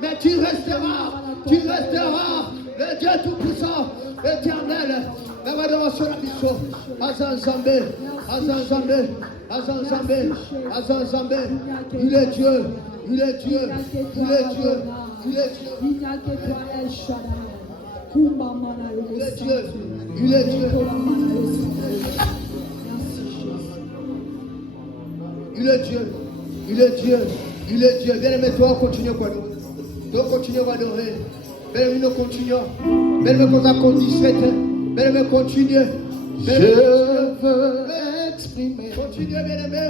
mais tu resteras, le Dieu Tout-Puissant, éternel. Il est Dieu, il est Dieu, il est Dieu, il est Dieu. Il est Dieu, il est Dieu. Il est Dieu, il est Dieu, il est Dieu. Bien-aimé, toi, continue à adorer. Toi, continue à adorer. Bien-aimé, nous continuons. Bien-aimé, qu'on a conditionné. Bien-aimé, continue. Je veux exprimer Continue, bien-aimé.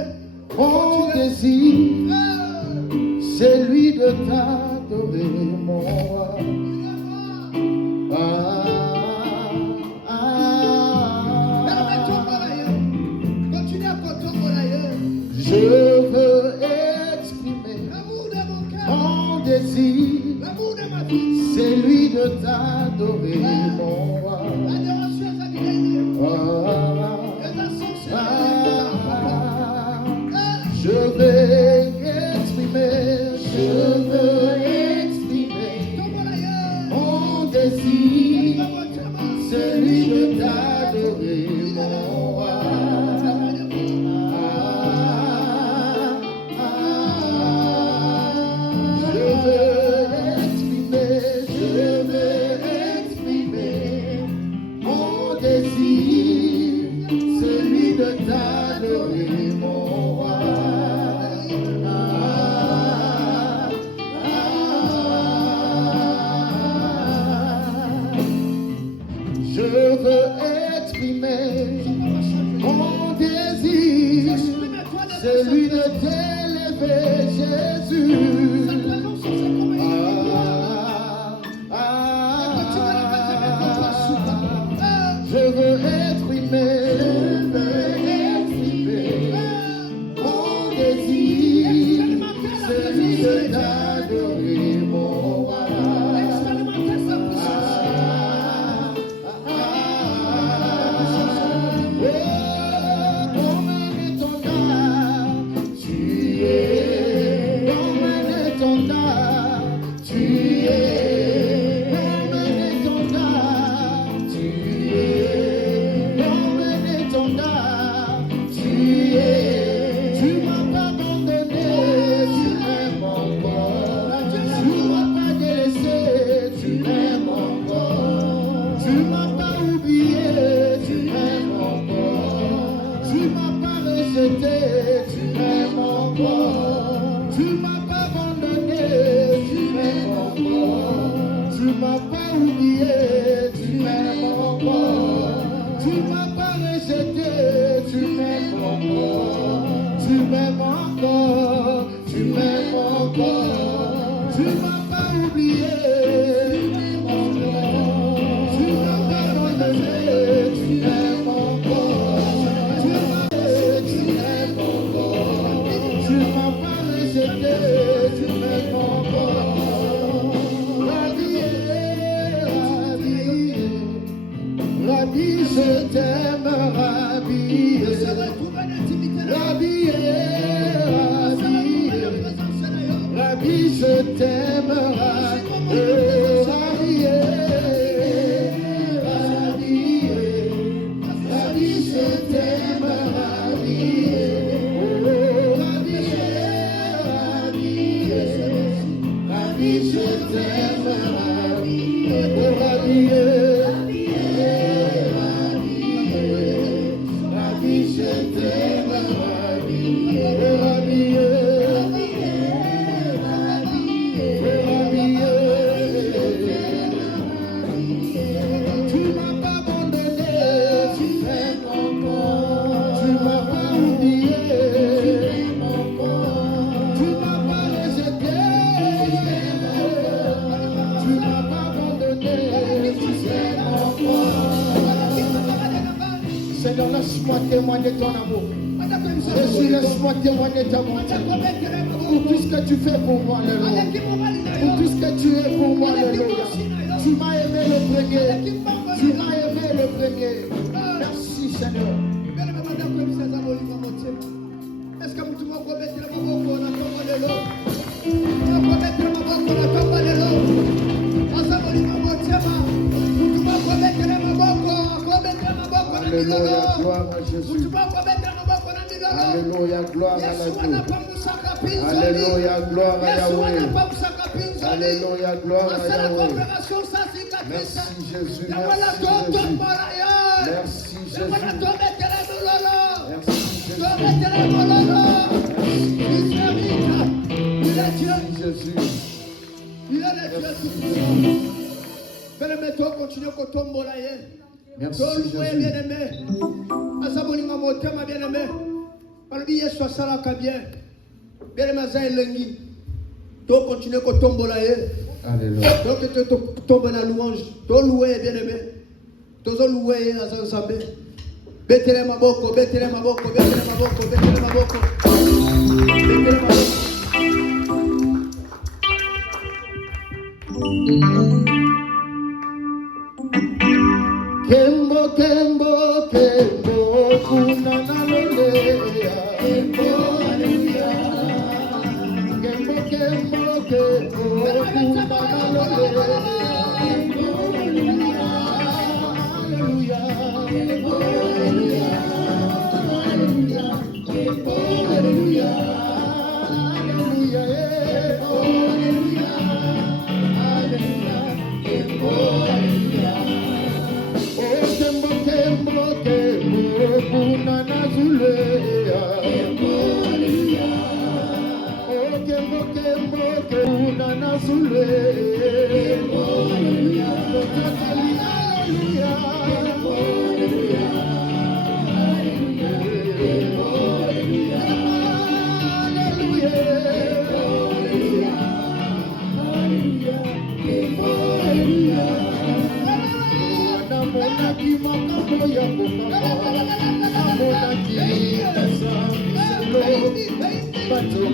mon désir, c'est lui de t'adorer, mon roi. Je veux exprimer mon désir, c'est lui de t'adorer, mon roi. Je veux exprimer mon désir, c'est lui de t'adorer, mon roi. Je veux exprimer mon désir, celui de t'adorer, mon roi. Je veux exprimer mon désir, celui de t'élever, Jésus. Je veux exprimer mon désir, celui de t'adorer, mon roi. Seigneur, laisse-moi témoigner ton amour. Jésus, laisse-moi témoigner ta bonté. Pour tout ce que tu fais pour moi, Alléluia. Pour tout ce que tu es pour moi, Alléluia. Tu m'as aimé le premier. Tu m'as aimé le premier. Merci, Seigneur. Gloire à Jésus. Alléluia, gloire à la Dieu. Alléluia, gloire à Yahweh. Alléluia, gloire à Yahweh. Merci Jésus, merci Jésus. Merci Jésus. Merci Jésus. Il est le Dieu tout-puissant. Bien-aimé, toi, continue à tomber. Merci Jésus. Bien-aimé. Azamoninga motema bien-aimé. Alobi Yesu asalaka bien. Bien-aimé aza elengi. Toi, continue à tomber. Alléluia. Donc, tu tombes la louange. Toi, loué, bien-aimé. Toi, loué, Azanzambe. Betele maboko, betele maboko, betele maboko, betele maboko. Betele maboko. Kembo, kembo, kembo, kunanalolea. Kembo, hallelujah. Kembo, kembo, kembo, kunanalolea. Kembo, hallelujah. Kembo, hallelujah. Hallelujah. Kembo, hallelujah. Hallelujah. Hallelujah. Kembo, hallelujah.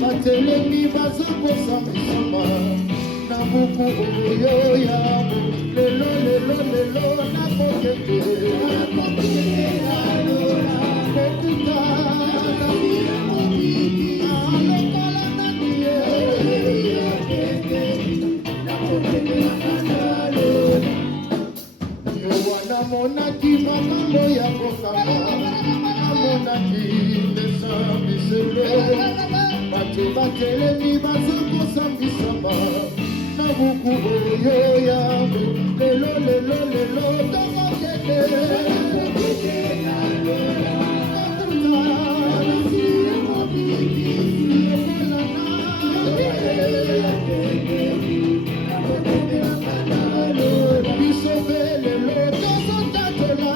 Batelemi bazokosa misoma na buku oyo yabo lelo lelo lelo nakokende kokuta yowana monaki makambo ya kokama amonaki lesambiselo bato batelemi bazokosambisama na buku oyo yabo lelo lelo lelo tokokende bisobe lelo tozotatola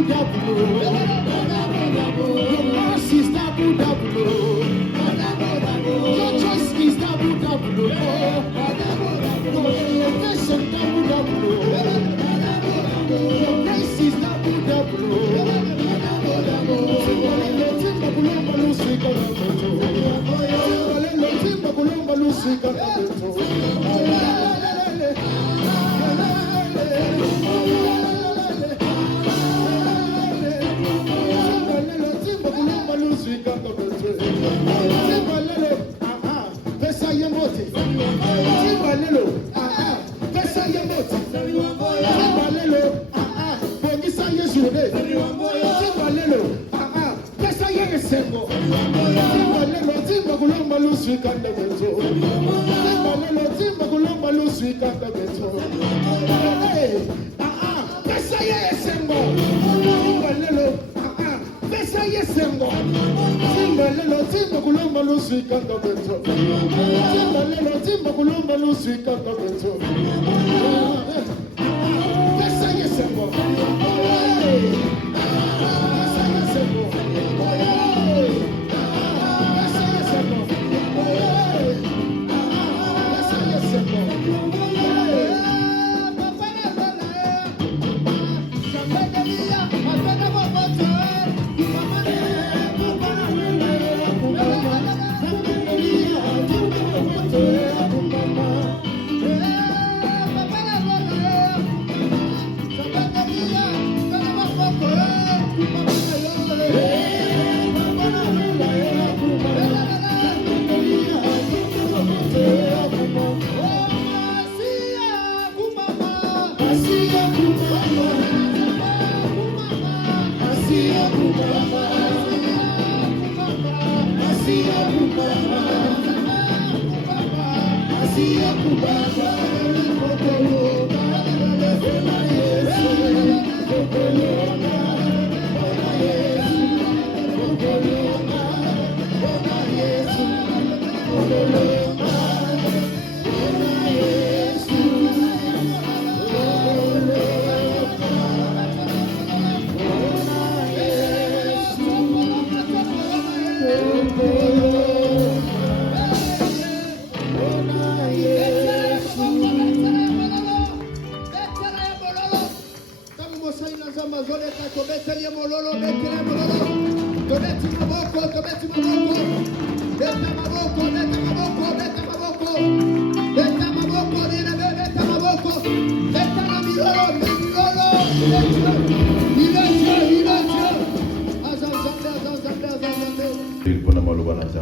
Your mercy is double. Your choice is double. Your elevation double. Your grace is double.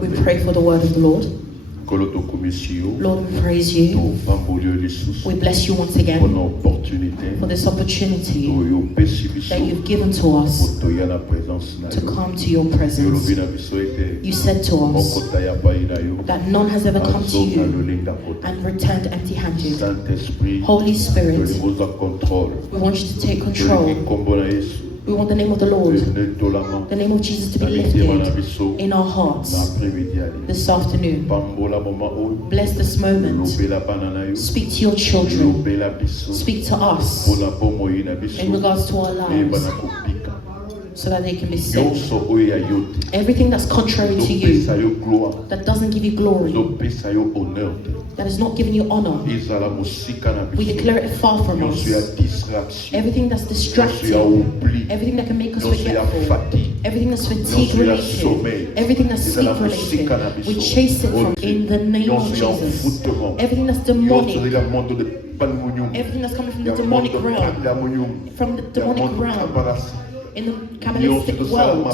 We pray for the word of the Lord. Lord, we praise you. We bless you once again for this opportunity that you've given to us to come to your presence. You said to us that none has ever come to you and returned empty-handed. Holy Spirit, we want you to take control. We want the name of the Lord, the name of Jesus, to be lifted in our hearts this afternoon. Bless this moment. Speak to your children. Speak to us in regards to our lives, so that they can be saved. Everything that's contrary to you, that doesn't give you glory, that is not giving you honor, we declare it far from us. Everything that's distracting, everything that can make us forgetful, everything that's fatigue related, everything that's sleep related, we chase it from in the name of Jesus. Everything that's demonic, everything that's coming from the demonic realm, in the Kabbalistic world,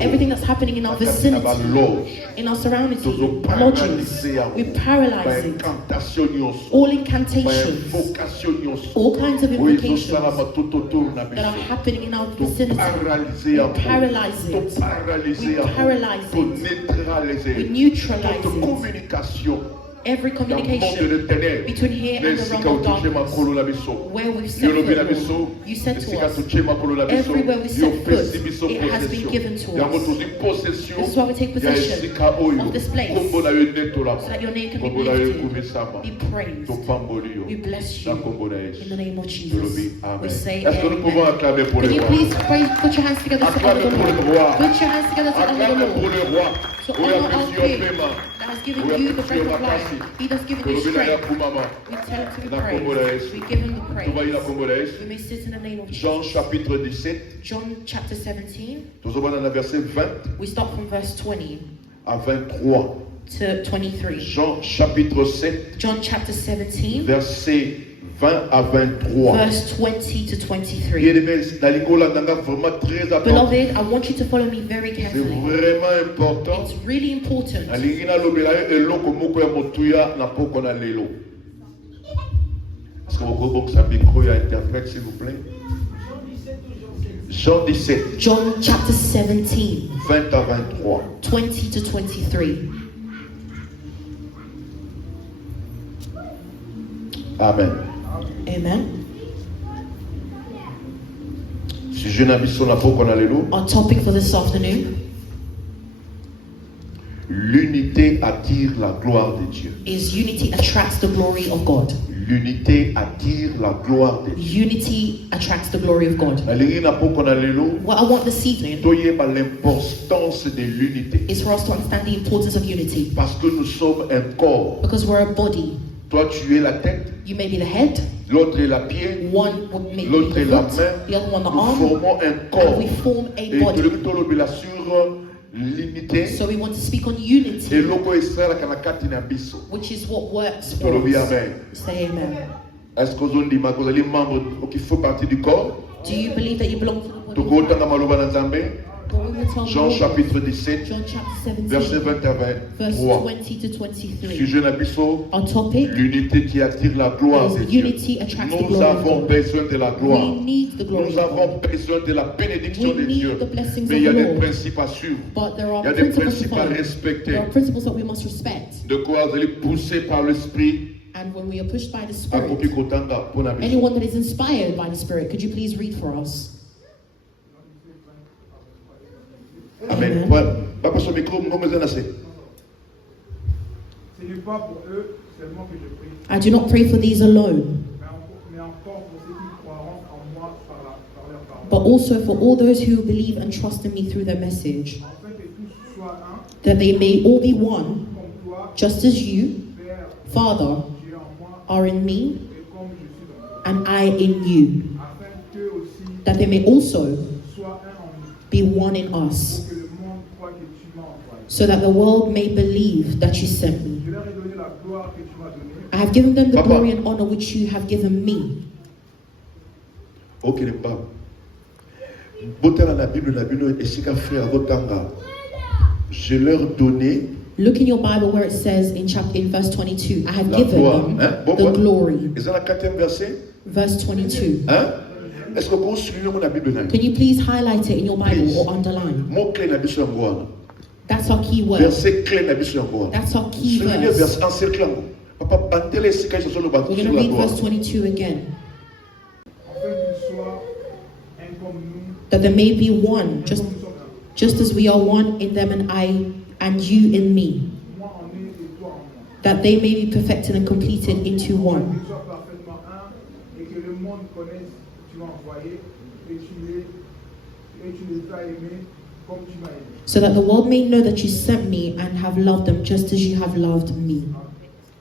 everything that's happening in our vicinity, in our surroundings, lodgings, we paralyze it. All incantations, all kinds of invocations that are happening in our vicinity, we paralyze it. We paralyze it. We neutralize it. every communication between here and the realm of darkness, where we've set foot, you said to us, everywhere we set foot, it has been given to us. This is why we take possession of this place, so that your name can be lifted, be praised. We bless you in the name of Jesus. We say amen. Can you please put your hands together to honor the Lord? Put your hands together to honor the Lord. To honor our King that has given you the breath of life. He has given you strength. We tell him to be praised. We give him the praise. You may sit in the name of Jesus. Jean chapitre 17. John chapter 17. Verset 20 We start from verse 20 à 23. to 23. Jean chapitre 7. John chapter 17. Verset 20 à 23. Verse 20 to 23. Beloved, I want you to follow me very c'est carefully. vraiment important. It's really important. Est-ce que vous pouvez boxer un micro et interprète, s'il vous plaît? Jean 17. John chapter 17. 20 à 23. 20 to 23. Amen. Amen. Our topic for this afternoon l'unité attire la gloire de Dieu. Is unity attracts the glory of God. L'unité attire la gloire de Dieu. Unity attracts the glory of God. What I want this evening l'importance de l'unité. Is for us to understand the importance of unity. Parce que nous sommes un corps. Because we're a body. Toi tu es la tête. You may be the head. L'autre est la pied. One would make l'autre est la main. The other one the nous arm. formons un corps. And we form a body. L'unité. So we want to speak on unity. Which is what works for us. Say amen. Est-ce que vous êtes membre qui fait partie du corps? Do you believe that you belong to the body? Jean chapitre 17, John chapter 17, verset 20 à 23. 20 to 23. Sujet d'abisso, Our topic l'unité qui attire la gloire de Dieu. Unity attracts the Nous glory avons of God. besoin de la gloire. We need the glory Nous of God. avons besoin de la bénédiction We de need Dieu. the blessings Mais of il y a the des Lord. principes à suivre. But there Il y are a des principles to principes à follow. respecter. There are principles that we must respect. De quoi vous allez pousser par l'esprit. And when we are pushed by the Spirit, Anyone anyone that is inspired by the Spirit, could you please read for us? Amen. Pas pour ce micro, Ce n'est pas pour eux seulement que je prie, I do not pray for these alone, mais encore pour ceux qui croiront en moi par leur parole. but also for all those who believe and trust in me through their message, Afin que tous soient un, that they may all be one, comme toi, just as you, Père, Father, tu es en moi, are in me, et comme je suis dans toi. and I in you, Afin qu'eux aussi that they may also soient un en nous, be one in us, pour que le monde croie que tu m'as envoyé. so that the world may believe that you sent me. Je leur ai donné la gloire que tu m'as donnée, I have given them the Papa. glory and honor which you have given me. Ok, les pas. Botana la Bible, et si qu'a fait à Botanga, je leur donnais Look in your Bible where it says in verse 22, I have la given gloire. them Hein? Bon, the bon. glory. Et dans la 4e verset, Verse 22. hein? Est-ce que vous suivez la Bible? Can you please highlight it in your Bible Please. or underline? Mot clé na biso yango. That's our key word. Verset clé na biso yango. That's our key Soulignez verse. verset encercle yango. Papa bandele sika sur le bateau We're sur going to la read gloire. verse 22 again. afin qu'ils soient un comme nous, That there may be one, comme nous sommes un. just as we are one in them and I and you in me. Moi en eux et toi en moi. That they may be perfected and completed into one. Qu'ils soient parfaitement un et que le monde connaisse que tu m'as envoyé et tu les as aimés comme tu m'as aimé. So that the world may know that you sent me and have loved them just as you have loved me.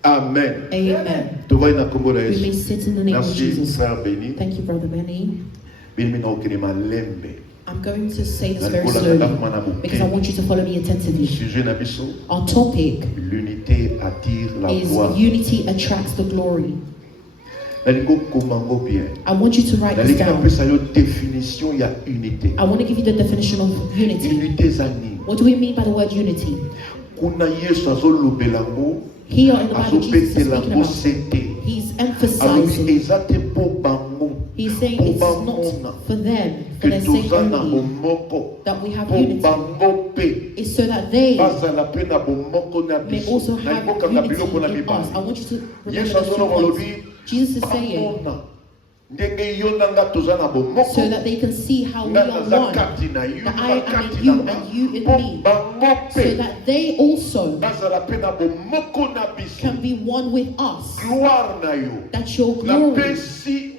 Amen. Amen. Tu vois na kombo na We may Yesu. sit in the name of Merci Jesus. frère béni. Thank you, Brother Benny. Bini na okinema lembe. I'm going to say this very Nalikola slowly ndakuma na moke. because I want you to follow me attentively. Sujet na biso, Our topic l'unité attire la is gloire. unity attracts the glory. Naliko komango bien. I want you to write this Naliko down. napesa yo définition ya unité. I want to give you the definition of unity. Unité zani. What do we mean by the word unity? Kuna Yesu azolobelango, Here in the Bible, Jesus is speaking azopetelango about. sente. He's Alobi emphasizing. eza te po bango. He's saying Po it's not for them, for their sake only, that we have unity. It's so that they may also have unity in us. I want you to remember those 2 points. Jesus is saying, so that they can see how we are one, that I am in you and you in me, so that they also can be one with us, that your glory,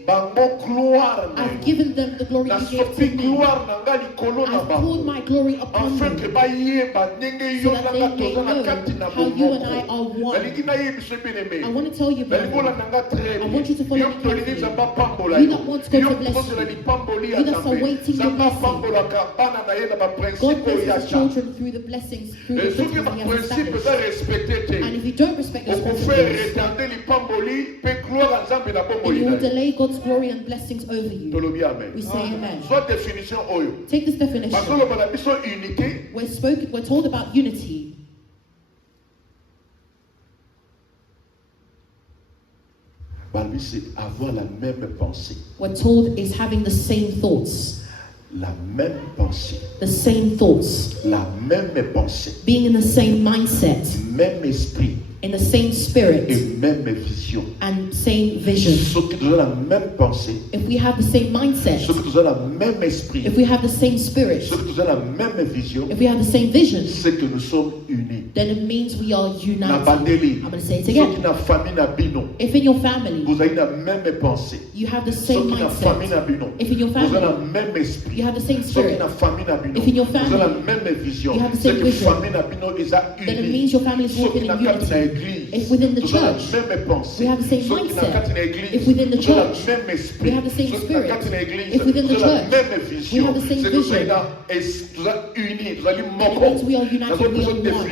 I've given them the glory you gave to me. I've poured my glory upon them, so that they may know how you and I are one. I want to tell you, beloved, I want you to follow me carefully. You that want God to bless you, you that are waiting your blessing, God blesses his children through the blessings, through the blessings he has established. And if you don't respect those principles, then you will delay God's glory and blessings over you. We say amen. Take this definition. We're told about unity. C'est avoir la même pensée. We're told is having the same thoughts. La même pensée. The same thoughts. La même pensée. Being in the same mindset. Même esprit. In the same spirit. Et même vision. And same vision. Ceux qui ont la même pensée. If we have the same mindset. Ceux qui ont la même esprit. If we have the same spirit. Ceux qui ont la même vision. If we have the same vision. C'est que nous sommes unis. Then it means we are united. I'm going to say it again. If in your family, vous avez la même pensée. You have the same mindset. If in your family, vous avez la même esprit. You have the same spirit. If in your family, vous avez la même vision. You have the same vision. Then it means your family is walking in unity. If within the church, we have the same mindset. If within the church, we have the same spirit. If within the church, we have the same vision. It means we are united, we are one.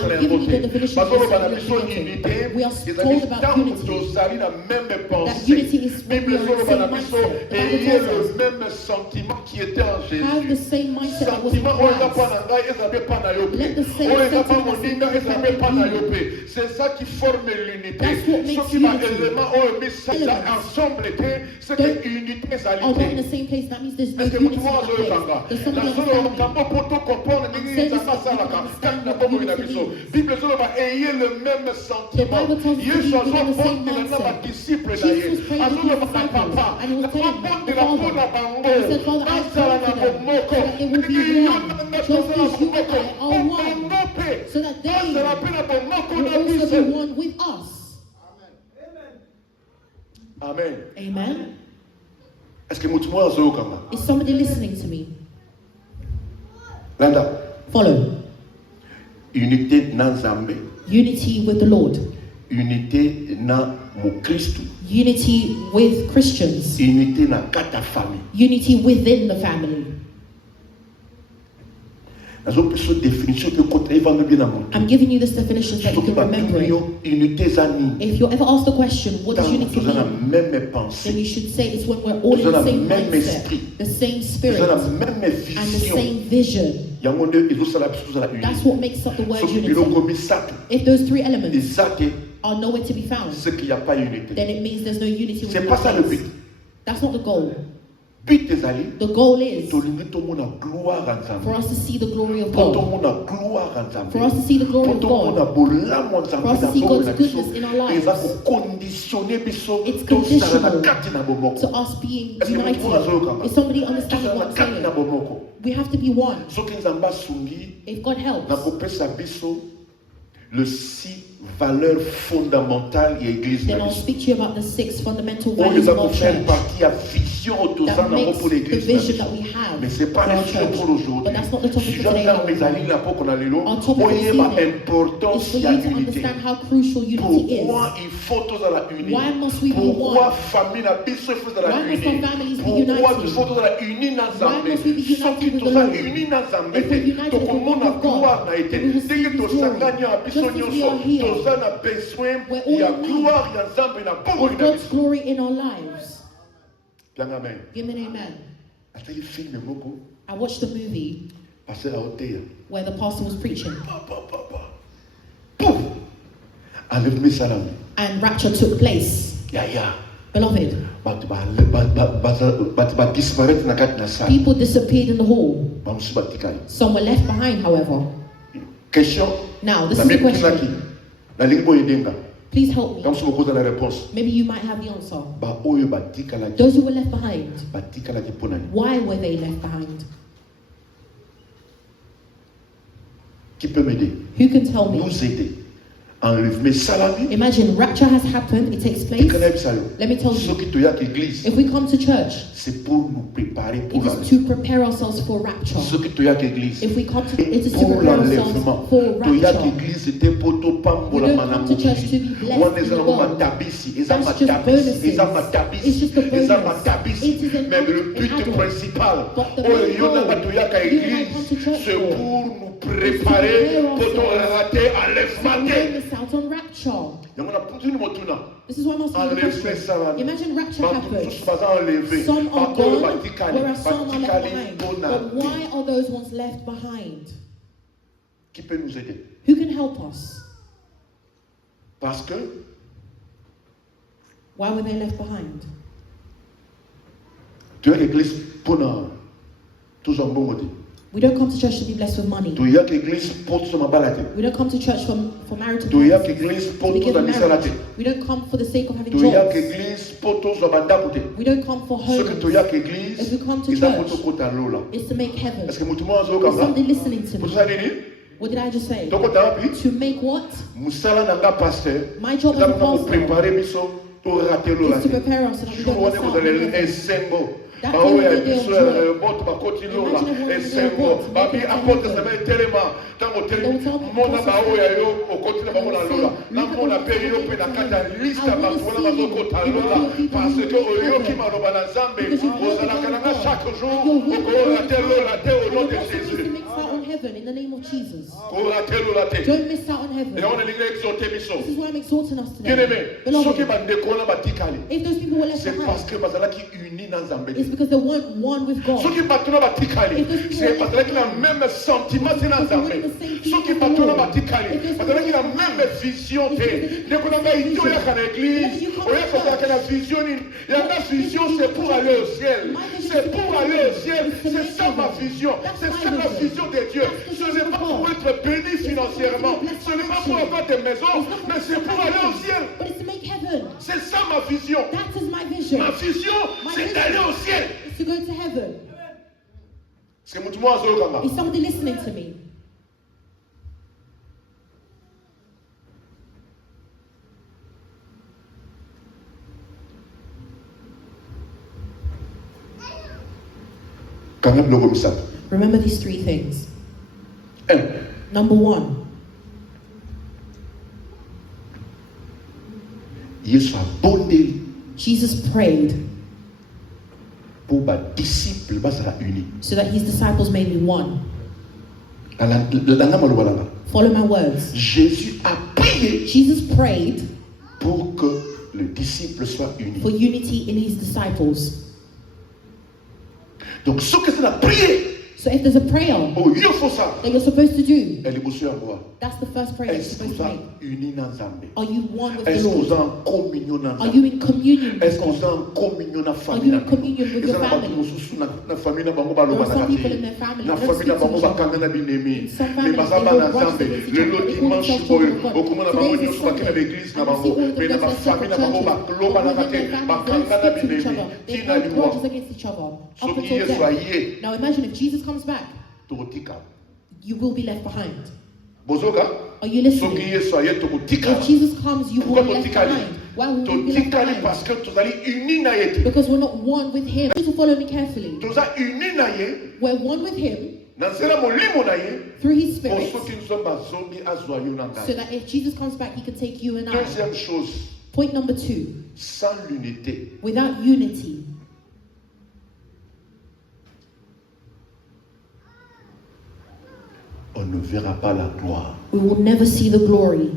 I'm giving you the definition of this. We are told about unity. That unity is when we are in the same mindset. The Bible tells us, have the same mindset that was in Christ. Let the same sentiment c'est ça qui forme l'unité. That's what makes unity. C'est que unité all in the same place, that means there's no unity in that place. There's something ayez le même sentiment. The Bible tells us to be in the same mindset. Jesus was praying for his disciples, and he was telling the Father, he said, Father, I pray for them, so that they will be one, just as you and I are one, so that they will also be one with us. Amen. Amen. Est-ce que is somebody listening to me? Landa. Follow. Unité na Nzambe. Unity with the Lord. Unité na Mukristo. Unity with Christians. Unité na kata famille. Unity within the family. I'm giving you this definition so that you can remember it. If you're ever asked the question, what does unity mean? Then you should say it's when we're all in the same mindset, the same spirit, and the same vision. That's what makes up the word unity. If those three elements are nowhere to be found, then it means there's no unity within the place. That's not the goal. The goal is for us to see the glory of God, for us to see the glory of God, for us to see God's goodness in our lives. It's conditional to us being united. Is somebody understanding what I'm saying? We have to be one. If God helps, le 6 valeurs fondamentales et église. Then I'll speak to you about the 6 fundamental values of our church. That makes the vision that we have for our church. But that's not the topic for today. Our topic for this evening is for you to understand how crucial unity is. Why must we be one? Why must our families be united? Why must we be united with the Lord? If we're united with the Word of God, then we will see His glory. Just as we are here, we're all in need of God's glory in our lives. Give me an amen. I watched a movie where the pastor was preaching, and rapture took place. Beloved, people disappeared in the hall. Some were left behind, however. Now, this is the question. Please help me. Maybe you might have the answer. Those who were left behind, why were they left behind? Who can tell me? Imagine rapture has happened, it takes place. Let me tell you, if we come to church, it is to prepare ourselves for rapture. If we come to, it is to prepare ourselves for rapture. We don't come to church to be blessed in the world. That's just bonuses. It's just a bonus. It is an add-on. But the main goal, you and I come to church for, préparer pour ton raté enlèvement. Out on rapture. This is what I'm asking the question. Imagine rapture happens. Some are gone, whereas some are left behind. But why are those ones left behind? Who can help us? Parce que why were they left behind? Tu as l'église pour toujours bon côté. We don't come to church to be blessed with money. We don't come to church for marital blessings. We don't come for the sake of having jobs. We don't come for homes. If we come to church, it's to make heaven. Is somebody listening to me? What did I just say? To make what? My job as a pastor is to prepare us so that we don't miss out. That's the only day of joy. Imagine everyone heaven in the name of Jesus. Don't miss out on heaven. This is why I'm exhorting us today. Beloved, if those people were left behind, it's because they weren't one with God. If those people were left behind, c'est pour aller au ciel. C'est pour aller au ciel. C'est ça ma vision. C'est ça la vision de Dieu. Ce n'est pas pour être béni financièrement. Ce n'est pas pour avoir des maisons, mais c'est pour aller au ciel. C'est ça ma vision. Ma vision, c'est d'aller au ciel. To go to heaven. Is somebody listening to me? Remember these three things. Number one, Jesus prayed so that his disciples may be one. Follow my words. Jesus prayed pour que le disciple soit uni. For unity in his disciples. Donc ce que c'est la prière. So if there's a prayer that you're supposed to do, that's the first prayer you're supposed to make. Are you one with the Lord? Are you in communion with God? Are you in communion with your family? There are some people in their family who don't speak to each other. In some families, they hold grudges against each other. They call themselves children of God. Today is Sunday, and you see all of them go to their separate churches, but within their families, they don't speak to each other. They hold grudges against each other up until death. Now imagine if Jesus comes back, you will be left behind. Are you listening? If Jesus comes, you will be left behind. Why will we be left behind? Because we're not one with him. Please follow me carefully. We're one with him through his spirit, so that if Jesus comes back, he can take you and I. Point number 2. Without unity, on ne verra pas la gloire. We will never see the glory.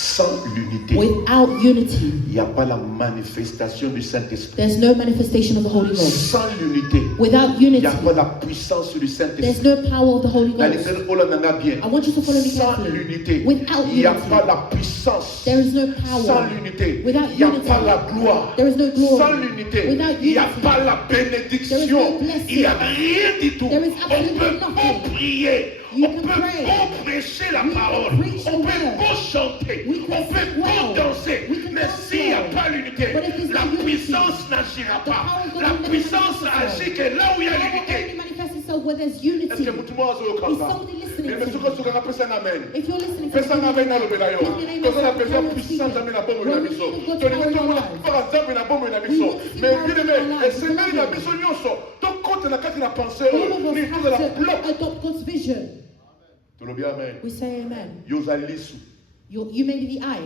Sans l'unité, without unity, il n'y a pas la manifestation du Saint-Esprit. there's no manifestation of the Holy Ghost. Sans l'unité, Without il n'y unity, a pas la puissance du there's Saint-Esprit. no power of the Holy La Ghost. littérature, on l'en a bien. I want you to follow me Sans carefully. l'unité, Without il n'y a unity, pas la puissance. there is no Sans power. l'unité, Without il n'y a unity, pas la gloire. there is no glory. Sans l'unité, Without il n'y a unity, pas la there is bénédiction. no blessing. Il n'y a rien du tout. There is On absolutely peut nothing. pas prier. You On can peut pray. pas prêcher la We can parole. preach the On peut word. pas chanter. We can On peut sing pas well. danser. We can Mais dance s'il n'y a well. pas l'unité, But if there's la no unity, puissance n'agira the pas. power of God La will never puissance manifest agit que là où il y a Power l'unité. only manifests itself where there's Est-ce unity. que mutu moko azoyoka Is nga? somebody listening Mais to soki me? osoka pesa na amen. If you're listening to Pesa na amen nalobela yo. put your name Toza na outside, pesa carry on puissance speaking. nzambe na bomoi na When we biso. think of God's Tolingi power in our tomona lives, mpaka nzambe na bomoi na we biso. want to see Mais power in bien our aimé, lives. esengeli na Beloved, biso nyonso tokota na kati na pensée all oyo of us ni tozala have bloc. to adopt God's vision. Tolobi amen. We say amen. Yo ozali lisu. You may be the eye,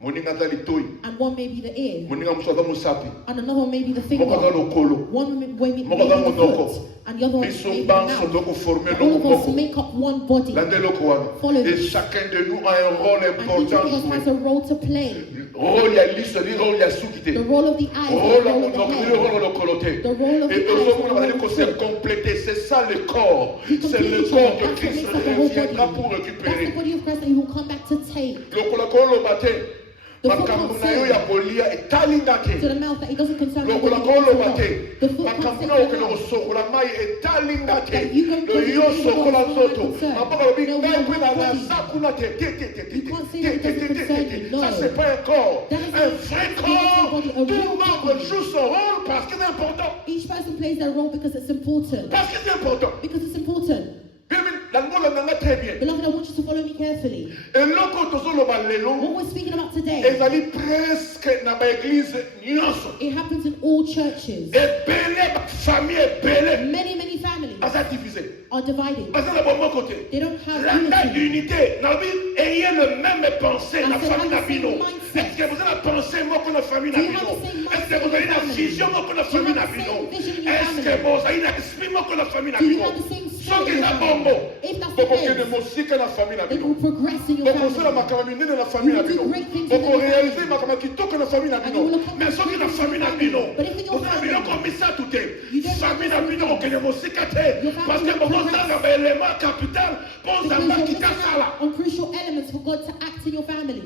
Moninga aza litoi. and one may be the ear, Moninga mosusu aza mosapi. and another one may be the finger. Moko aza lokolo. One may be Moko aza the monoko. foot, and the other one Biso may be the banso mouth. ndoko forme But loko all of us moko. make up one body, Lande loko wana. Follow Et me. chacun de nous a un rôle and each important of us à has jouer. a role to play. Rôle ya liso ni rôle ya sukite. The role of the eye, Rôle the ya role of the monoko ni head. rôle lokolote. The role of Et the eux eye, on the va role dire of qu'on the s'est foot. complété. C'est ça le corps. We C'est complete le each corps other. que That's what Christ makes up the whole reviendra body. pour That's the récupérer. body of Christ that He will come back to take. Lokolakolo bate. The foot Makambo can't na yo say ya bolia etalinga to te. the mouth that He doesn't concern you with Lokolakolo the bate. The foot can't Makambo say na to yo the kena mouth kosokola mai etalinga te. that you go Le yo sokola zoto. concern. Mapaka lobi No, we ngai are mpe na one body. naza kuna te. Te te te te You can't say that it doesn't concern you. No. Ça c'est pas un corps. That is Un not- vrai that's corps. not a body, a Tout real membre body. joue son rôle parce que c'est important. Each person plays their role because it's important. Parce que c'est important. Because it's important. Bien, la ngolo nanga très bien. Beloved, I want you to follow me carefully. Eloko tozoloba lelo. What we're speaking about today, ezali presque na baeglise nyonso it happens in all churches. ebele bafamille ebele Many families baza divise are divided. baza na bomoko te They don't have landa unity. unité nalobi ayez le même pensée na I said, famille na have the bino same mindset. est-ce que vous avez la pensée moko na famille na Do you bino have the same est-ce que mindset vous avez in la your vision moko na family? Do you famille na have the bino same vision in your est-ce que family? bozali na esprit moko na famille na Do you bino have the same spirit soki in your eza family? bongo If that's the bokokende case, mosika na famille na then bino you will progress in your bokosala family. makambo minene na famille na You will bino do great things in your bokorealize family. makambo kitoko na famille na And bino you will accomplish mais soki na great things famille in na your bino family. But if in your ozala family, biloko misatu te you don't famille na have bino things. kokende mosika te Your family parce que will bokosala progress. baelema capital mpo because nzambe you're missing akitasala out on crucial elements for God to act in your family.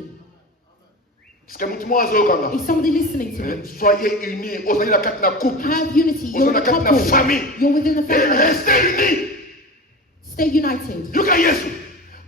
parce que motu moko azoyokanga Is somebody listening to me? soyez unis ozali na kati na couple Have unity. You're in a ozali na kati na couple. famille You're within a et family. restez unis Stay united. yoka yesu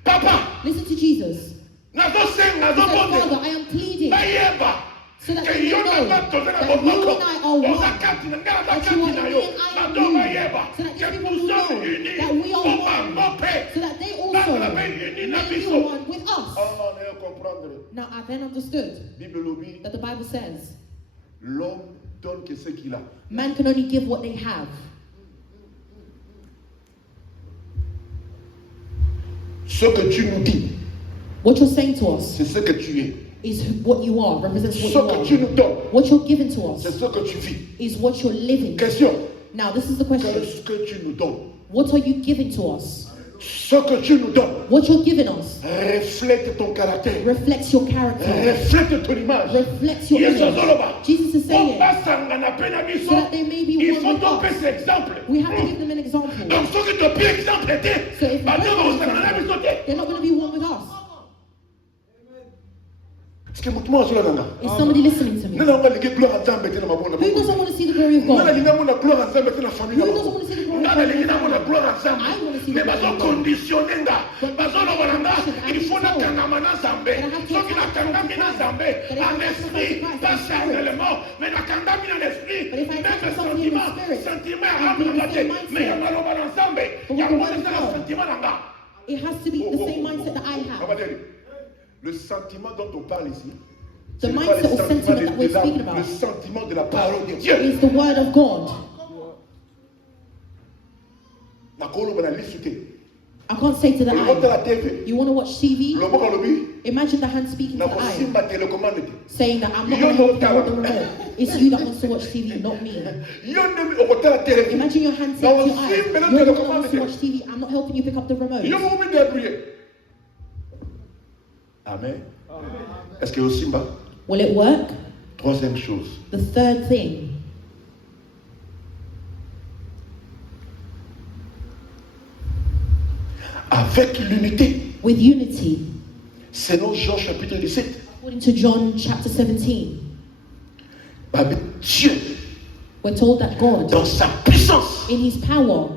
papa Listen to Jesus. nazosenga He said, nazobonde Father, I am pleading bayeba so that ke they yo may na know nga toza na that you bomoko and I are one. oza kati na nga naza That you kati are na in yo me and I am bato in you. bayeba So that ke these people nous will sommes know unis that we are po one. bango mpe So that they also Bazala bayi uni na may be biso. one with us. Ah, naye comprendre Now I then understood bible lobi that the Bible says l'homme donne que ce qu'il a man can only give what they have. ce que tu nous dis What you're saying to us c'est ce que tu es is what you are, represents ce what que you tu are. nous donnes What you're giving to c'est us ce que tu vis is what you're living. question Now this is the question. qu'est-ce que tu nous donnes What are you giving to us? ce que tu nous donnes What you're giving us reflète ton caractère reflects your character, reflète ton image reflects your Yesu image. azoloba Jesus is saying obasangana pe na so biso that they may be il one faut with us. topesa exemple We have to give them an example. donc soki topi exemple te So if we bato don't give bakosangana na them biso an te example, they're not going to be one with us. parce que motu moko azola nanga Is somebody listening to me? nana ngo alingi gloire ya nzambe te na mabona Who doesn't want to see the glory of nana God? alingi amona gloire ya nzambe te na famille na Who bango doesn't want to see the glory of nana God? alingi namona gloire ya I want to nzambe see me the glory of God. bazokonditione nga bazoloba na nga il faut nakangama na nzambe But I have to soki nakangami na nzambe But if I en have to esprit sacrifice pas in spirit. charnellement mais nakangami na l'esprit But if I même sacrifice in the spirit, sentiment I'll be in aramanga the te same mindset. mais ya maloba na nzambe But with yango the word of ezala God, sentiment na nga it has to be the same mindset that I have. le sentiment dont on parle ici The c'est pas mindset le or sentiment sentiment that we're speaking le about sentiment de la parole de Dieu is the word of God. nakoloba na lisu te I can't say to the olokota eye, la tv you want to watch TV? loboko lobi Imagine the hand speaking to the eye, nakosimba telecommande te saying that I'm not going to help you hold the remote. It's you that wants to watch TV, not me. yo nde okotala tv Imagine your hand saying to your eye, Now, you're the one that wants to watch TV, I'm not helping you pick up the remote. yo mokomi débrouiller amen Est-ce que aussi bas? Will it work? Troisième chose. The third thing. Avec l'unité. With unity. Selon Jean chapitre 17. According to John chapter 17. Dieu. We're told that God, dans sa puissance, in his power,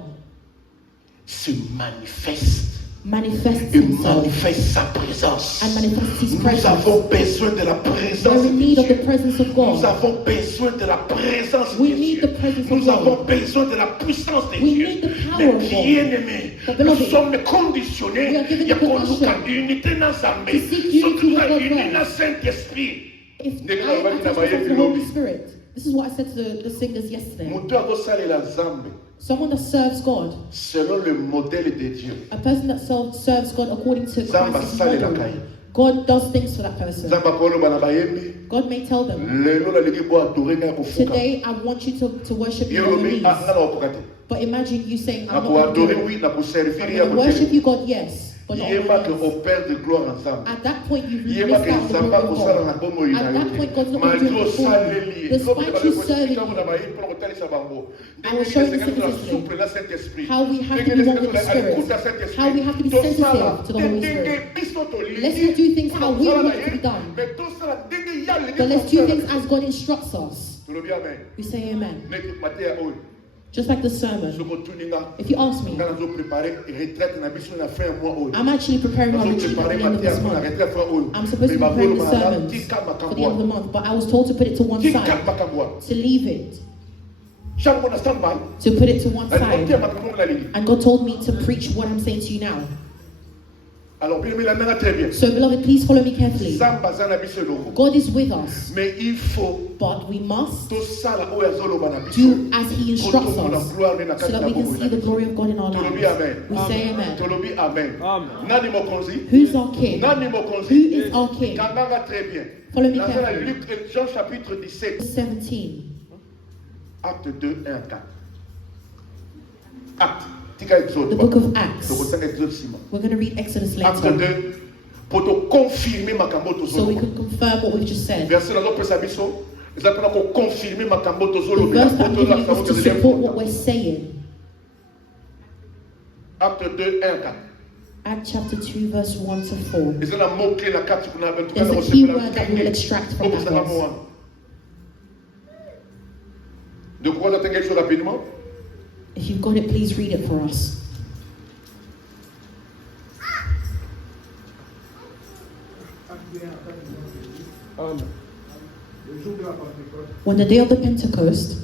se manifeste. Manifests et himself. manifeste sa présence. And manifests his Nous presence. avons besoin de la présence We're in need de of the Dieu. presence of Nous God. avons besoin de la présence We de need Dieu. the presence of Nous God. avons besoin de la puissance de We Dieu. need the power Mais of God. bien-aimés, But nous beloved, sommes conditionnés. we are given Il y a the qu'on condition nous unité dans sa main. to seek unity Surtout with la God unité first. dans Saint-Esprit. If I attach myself to the Holy Spirit, this is what I said to the singers yesterday. Moto akosalela Nzambe Someone that serves God, selon le modèle de Dieu. a person that serves God according to Nzambe Christ's asalela model, kai. God does things for that person. Nzambe akoloba na bayembi. God may tell them, Lelo nalingi bo adorer na kofuka. today I want you to worship me Yo on your lobi knees. ngana okokate. But imagine you saying, Na I'm ko not going to adorer do oui, it. na ko servir I'm ya going to worship ko. you, God, yes. But not on Yeba my que knees. au père de gloire ensemble. At that point, you've Yeba missed que out the Nzambe glory of akosala na God. bomo ina At that yo. point, God's not going to do Malgré it for you. osaleli. Despite you serving Kama na Him, bayi pour kotalisa bango. I was showing the souple na simplicity Saint-Esprit. how we have to be one with the Spirit, how we have to be sensitive to the Holy Spirit. Let's not do things how we want it to be done, but let's do things as God instructs us. We say amen. Just like the sermon. If you ask me, I'm actually preparing my retreat at the end of this month. I'm supposed to be preparing the sermons for the end of the month, but I was told to put it to one side, to leave it, to put it to one side. And God told me to preach what I'm saying to you now. So beloved, please follow me carefully. God is with us, but we must do as He instructs us, so that we can see the glory of God in our lives. We say amen. Who's our king? Who is our king? Follow me carefully. Jean chapitre 17. Acte 2, 1, 4. Acte. The book of Acts. We're going to read Exodus later, Acte 2, pour te confirmer makambo so we can confirm what we've just said. Verset la pesa biso, ezapena ko confirmer makambo The tozolo verse that I'm giving you is to support what we're saying. Acte 2, 1, 4. Acts chapter 2, verse 1 to 4. There's a key word that we will extract from that verse. De quoi j'attends quelque chose rapidement? If you've got it, please read it for us. When the day of the Pentecost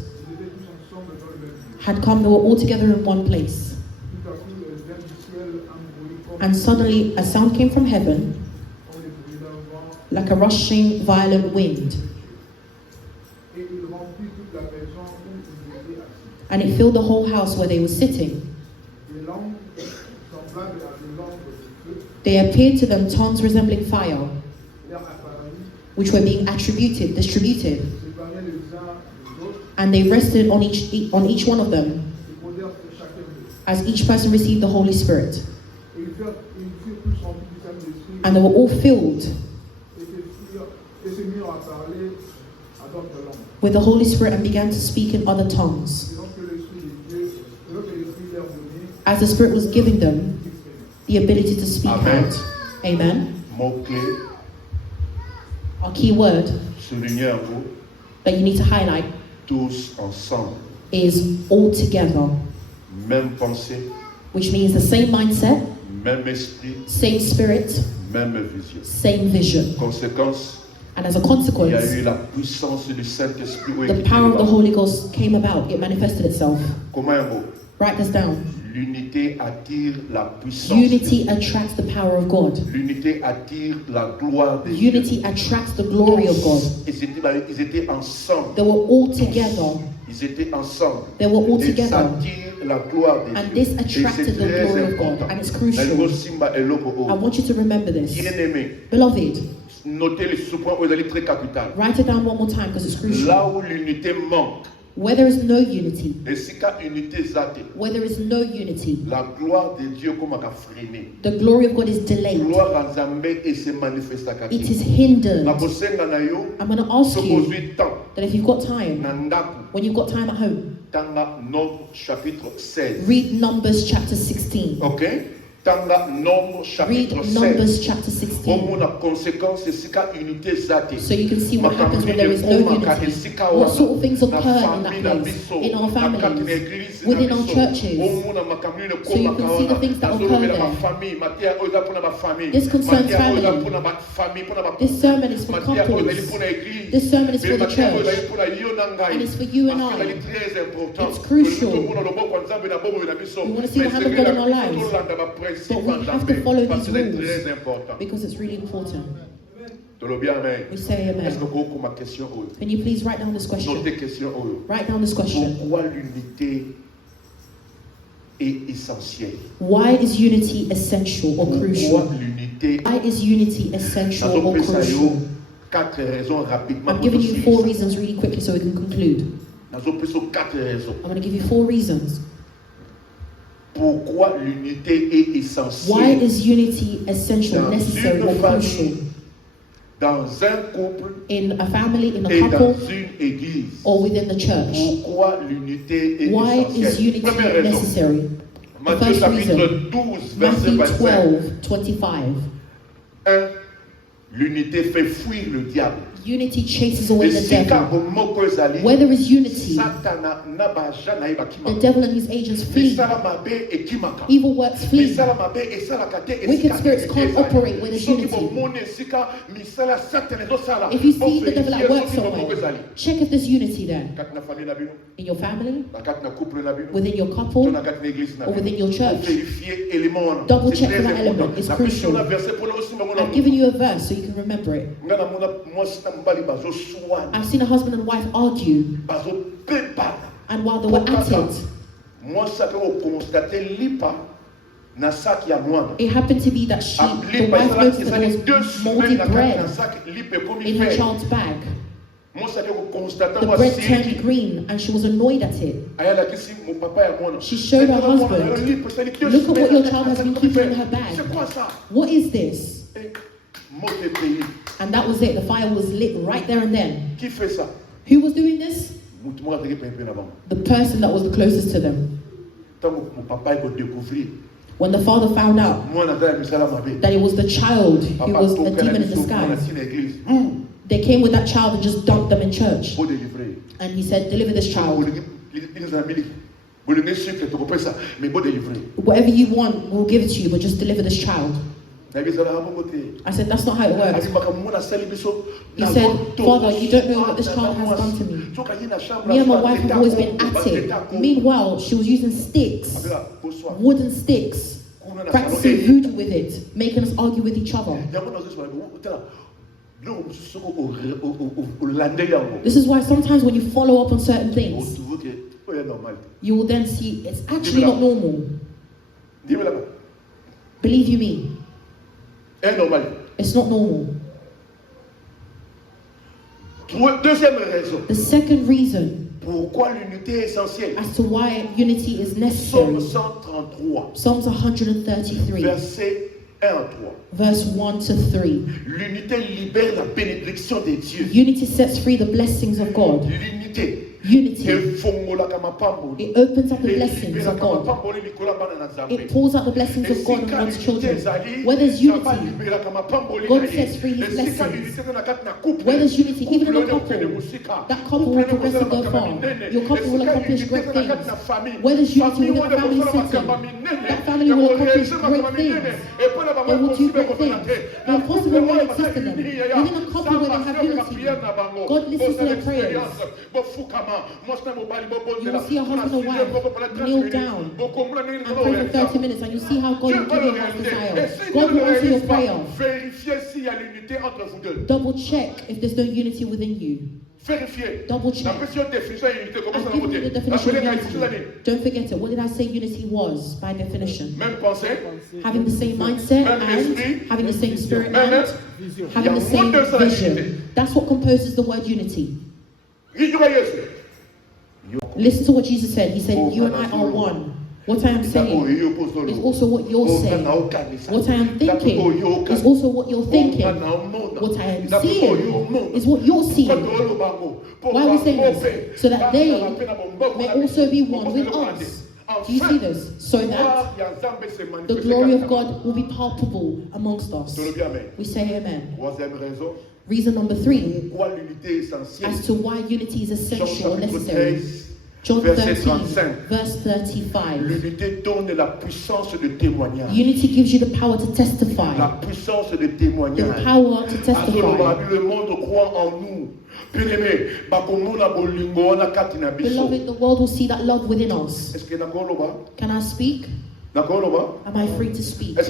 had come, they were all together in one place. And suddenly a sound came from heaven, like a rushing violent wind. And it filled the whole house where they were sitting. There appeared to them tongues resembling fire, which were being distributed. And they rested on each one of them, as each person received the Holy Spirit. And they were all filled with the Holy Spirit and began to speak in other tongues, as the Spirit was giving them the ability to speak out. Amen. Our key word that you need to highlight tous ensemble. Is all together. Même pensée. Which means the same mindset, même esprit, same spirit, même vision. Same vision. Conséquence, and as a consequence, il y a eu la puissance du Saint-Esprit. The power of the Holy Ghost came about, it manifested itself. Comment Write this down. L'unité attire la puissance. Unity attracts the power of God. L'unité attire la gloire de Unity Dieu. attracts the glory of God. Ils étaient ensemble. They were all together. Ils étaient ensemble. They were all together. La gloire de and Dieu. this attracted the glory of God. And it's crucial. I want you to remember this. Beloved, notez ce point où très capital. Write it down one more time because it's crucial. Là où l'unité manque, Where there is no unity, where there is no unity, la gloire de Dieu comment a freiné. the glory of God is delayed. Gloire à Nzambe et se manifeste à It is hindered. Na bosenga na yo. I'm going to ask you temps. that if you've got time, Na ndaku. when you've got time at home, Tanga Nombre chapitre 16. read Numbers chapter 16. Okay? Tanga Nombre Read chapitre 16. Numbers chapter 16. So you can see what happens when there is no unity. What sort of things occur in that place, in our families, within our churches. So you can see the things that occur there. This concerns family. This sermon is for couples. This sermon is for the church. And it's for you and I. It's crucial. We want to see what happens God in our lives. But we have to follow these rules because it's really important. We say amen. Can you please write down this question? Write down this question. Why is unity essential or crucial? Why is unity essential or crucial? I'm giving you 4 reasons really quickly so we can conclude. I'm going to give you 4 reasons. Pourquoi l'unité est essentielle? Why is unity essential, necessary, or crucial? Dans un couple, in a family, in a et couple, dans une église. or within the church? Pourquoi l'unité est Why essentielle? is unity necessary? The first reason, Matthew 12:25. 1. L'unité fait fuir le diable. Unity chases away the devil. Where there is unity, the devil and his agents flee. Evil works flee. Wicked spirits can't operate where there's unity. If you see the devil at work somewhere, check if there's unity there. In your family, within your couple, or within your church. Double check for that element. It's crucial. I've given you a verse so you can remember it. I've seen a husband and wife argue, and while they were at it, it happened to be that the wife noticed that there was moldy bread in her child's bag. The bread turned green and she was annoyed at it. She showed her husband, look at what your child has been keeping in her bag. What is this? And that was it. The fire was lit right there and then. Who was doing this? The person that was the closest to them. When the father found out that it was the child who was a demon in disguise, they came with that child and just dumped them in church. And he said, deliver this child. Whatever you want, we'll give it to you, but just deliver this child. I said, that's not how it works. He said, Father, you don't know what this child has done to me. Me and my wife have always been at it. Meanwhile, she was using sticks, wooden sticks, practicing voodoo with it, making us argue with each other. This is why sometimes when you follow up on certain things, you will then see it's actually not normal. Believe you me. It's not normal. The second reason as to why unity is necessary, Psalms 133, verse 1 to 3. Unity sets free the blessings of God. Unity, it opens up the blessings of God. It pours out the blessings of God on God's children. Where there's unity, God sets free His blessings. Where there's unity, even in a couple, that couple will progress and go far. Your couple will accomplish great things. Where there's unity within a family setting, that family will accomplish great things. They will do great things. The impossible will exist in them. Within a couple where they have unity, God listens to their prayers. You will see a husband and wife kneel down and pray for 30 minutes, and you see how God will give you a desire. God will answer your prayer. Double check if there's no unity within you. Double check. I've given you the definition of unity. Don't forget it. What did I say unity was by definition? Having the same mindset and having the same spirit and having the same vision. That's what composes the word unity. Listen to what Jesus said. He said, you and I are one. What I am saying is also what you're saying. What I am thinking is also what you're thinking. What I am seeing is what you're seeing. Why are we saying this? So that they may also be one with us. Do you see this? So that the glory of God will be palpable amongst us. We say amen. Reason number 3 as to why unity is essential or necessary. John 13, verse 35. L'unité donne la puissance de témoignage. Unity gives you the power to testify. La puissance de témoignage. The power to testify. Le monde croit en nous. Beloved, the world will see that love within us. Can I speak? Am I free to speak? Can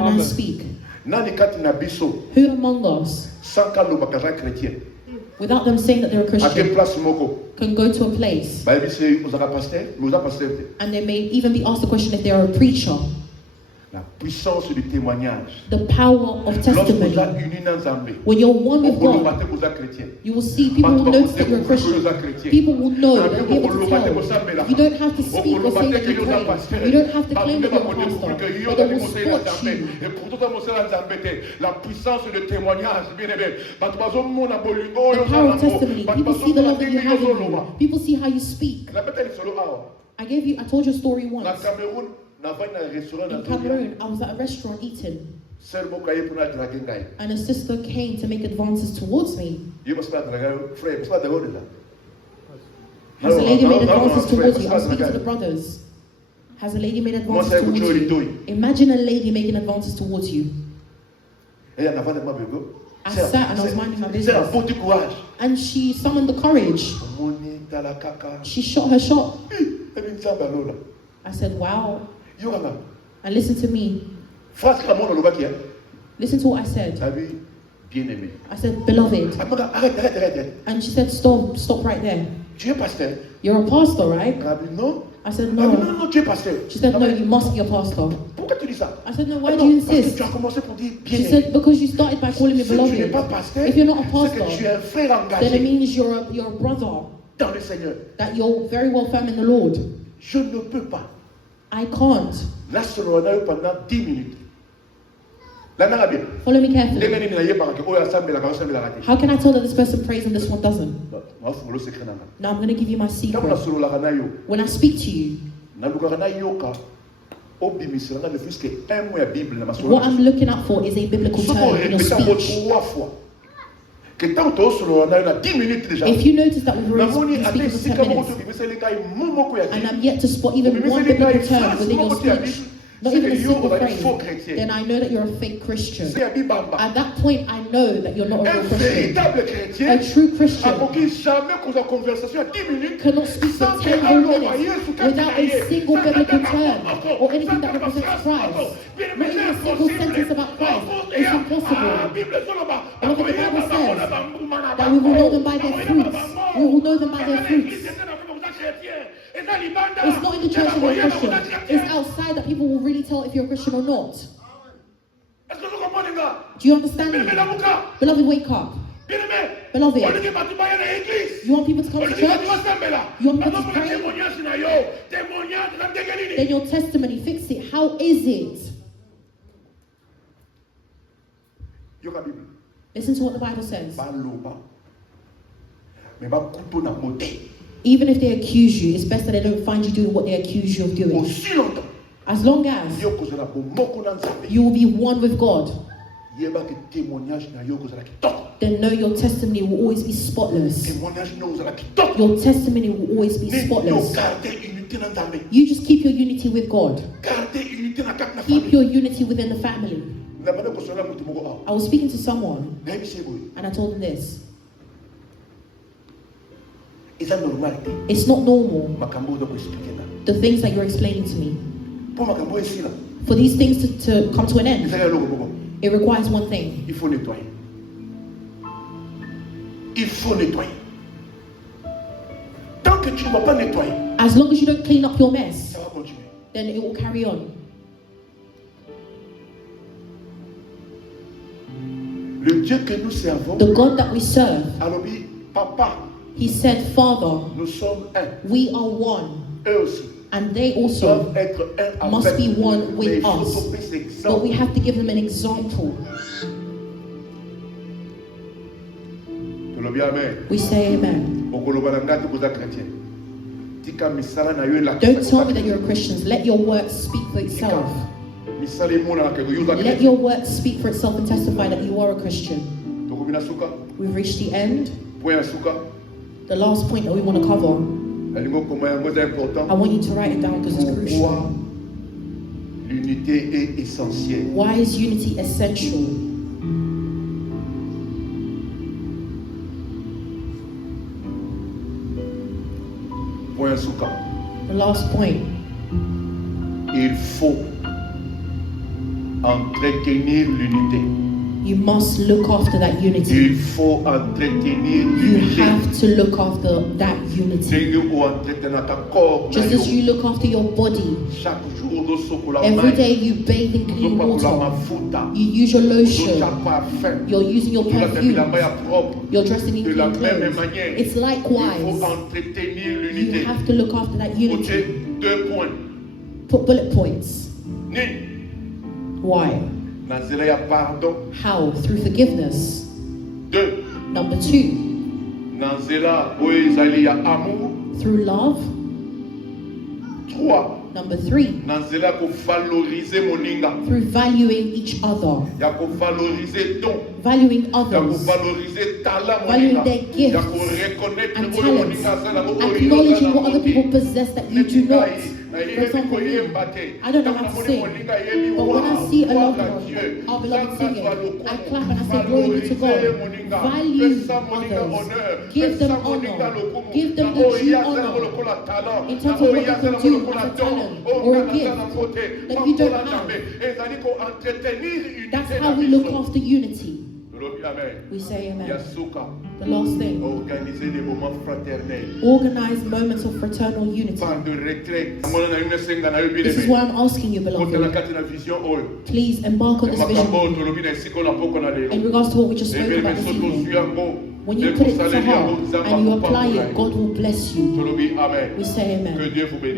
I speak? Who among us, without them saying that they're a Christian, can go to a place and they may even be asked the question if they are a preacher? La puissance du témoignage. The power of testimony. When you're one with God, you will see people will notice that you're a Christian. People will know, they'll be able to tell. You don't have to speak or say that you pray. You don't have to claim that you're a pastor. But they will spot you. La puissance de témoignage, bien aimé. The power of testimony. People see the love that you have in you. People see how you speak. I told you a story once. In Cameroon, I was at a restaurant eating, and a sister came to make advances towards me. Has a lady made advances towards you? I'm speaking to the brothers. Has a lady made advances towards you? Imagine a lady making advances towards you. I sat and I was minding my business. And she summoned the courage. She shot her shot. I said, wow. And listen to me. Listen to what I said. I said, beloved. And she said, stop right there. You're a pastor, right? I said, no. She said, no, you must be a pastor. I said, no, why do you insist? She said, because you started by calling me beloved. If you're not a pastor, then it means you're a brother. That you're very well firm in the Lord. I can't. Follow me carefully. How can I tell that this person prays and this one doesn't? Now I'm going to give you my secret. When I speak to you, what I'm looking out for is a biblical term in your speech. If you notice that we've already been speaking for 10 minutes, and I'm yet to spot even one biblical term within your speech, not even a single phrase, then I know that you're a fake Christian. At that point, I know that you're not a real Christian. A true Christian cannot speak for 10 whole minutes without a single biblical term or anything that represents Christ. Not even a single sentence about Christ. It's impossible. And what the Bible says, that we will know them by their fruits. We will know them by their fruits. It's not in the church if you're a Christian. It's outside that people will really tell if you're a Christian or not. Do you understand me? Beloved, wake up. Beloved, you want people to come to church? You want people to pray? Then your testimony, fix it. How is it? Listen to what the Bible says. Even if they accuse you, it's best that they don't find you doing what they accuse you of doing. As long as you will be one with God, then know your testimony will always be spotless. Your testimony will always be spotless. You just keep your unity with God. Keep your unity within the family. I was speaking to someone and I told him this. It's not normal, the things that you're explaining to me. For these things to come to an end, it requires one thing. As long as you don't clean up your mess, then it will carry on. The God that we serve, He said, Father, nous sommes un. we are one. Eux aussi And they doivent also être un must avec be nous. one Mais with il faut us. qu'on puisse But exemple. we have to give them an example. Tu le bien, amen. We say amen. Okolobalanga tu kuza chrétien. Tika misala na yo la. Don't tell me that you're a Christian. Let your works speak for itself. Misala imona ke yuza Let chrétien. your works speak for itself and testify that you are a Christian. Tokobina suka. We've reached the end. Point suka. The last point that we want to cover. Alingo koma yango c'est important. I want you to write it down because it's Pourquoi crucial. l'unité est essentielle? Why is unity essential? Point suka. The last point. Il faut entretenir l'unité. You must look after that unity. Il faut entretenir You l'unité. have to look after that unity. Ndenge oentretenaka corps na Just as yo. you look after your body, Chaque jour ozosokola every mai. day you bathe in clean Ozopakola water. mafuta. You use your lotion. Ozotia parfum. You're using your Ozolata bilamba perfume. ya propre. You're dressing in De la clean même clothes. manière, It's il faut likewise. entretenir You l'unité. have to look after that unity. Ok, 2 points. Put bullet points. Ni Why? na nzela ya pardon. How? Through forgiveness. 2 Number 2, na nzela oyo ezali ya amour. through love. 3 Number 3, na nzela ya kovalorize moninga, through valuing each other. ya kovalorize don, Valuing ya others. kovalorize tala Valuing moninga, their gifts ya koreconnaître and oyo talents. moninga asala oyo Acknowledging what other people possess that you do not. For nayebi example, me, koyemba te. I don't know Ntango how to namoni sing, moninga yebi but when I see a loved gloire à one, Dieu, our beloved Sanga singing, soit lokomo, I clap and I say glory be to God. valoriser moninga, Value pesa moninga others. honneur, Give them pesa moninga honor. lokomo, Give them na the oyo due yazala honor lokola talent, in na terms of oyo what they yazala can do lokola as a don, talent oyo or a ngana gift zala kote, that you don't pambola have. Nzambe, ezali ko-entretenir That's unité how na we look biso. after unity. Tolobi amen. We say Ya amen. suka, The last thing, organiser des moments fraternels. organize moments of fraternal unity. Pas de retraite. Mwana na yune senga na yo This is bileme. why I'm asking you, Kota na beloved, kati na vision oyo. please embark on this Makambo vision oyo tolobi na esika na poko na lelo. in regards to what we just spoke Ebe about this beso evening. tozwi yango. When you put it to Ekosaleli yango, heart Nzambe and you akopambola apply yo. it, God will bless you. Tolobi amen. We say Que amen. Dieu vous bénisse.